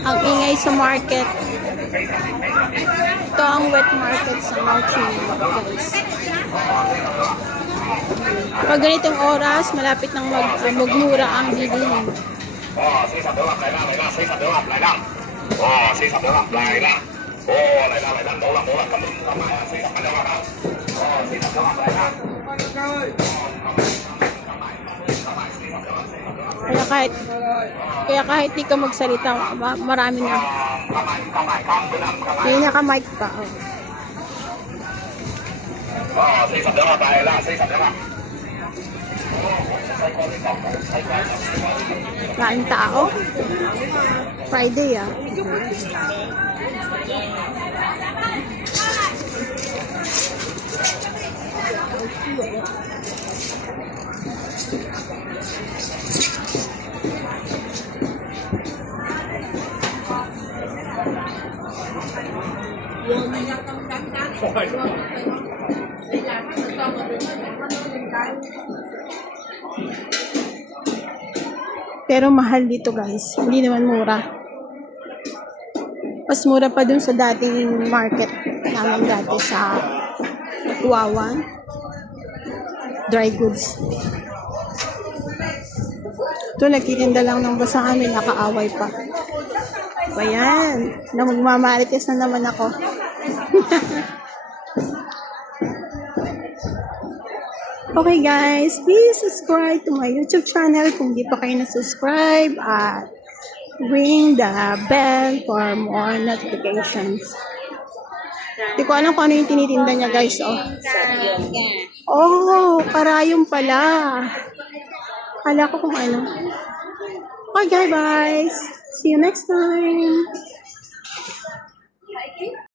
Ang ingay sa market. Ito ang wet market sa Mount Sinai, guys. Pag ganitong oras, malapit nang magmura ang bilihin. Kaya kahit di ka magsalita, marami na. May naka-mic pa. Maraming tao. Friday, ah. Pero mahal dito, guys. Hindi naman mura. Mas mura pa dun sa dating market namin dati sa Wawan. Dry goods. Ito, nagtitinda lang ng basa kami. Nakaaway pa. Ayan. Magmamarites na naman ako. Okay guys, please subscribe to my YouTube channel kung di pa kayo na-subscribe at ring the bell for more notifications. Hindi ko alam kung ano yung tinitinda niya guys. Oh, karayom pala. Kala ko kung ano. Okay guys, see you next time.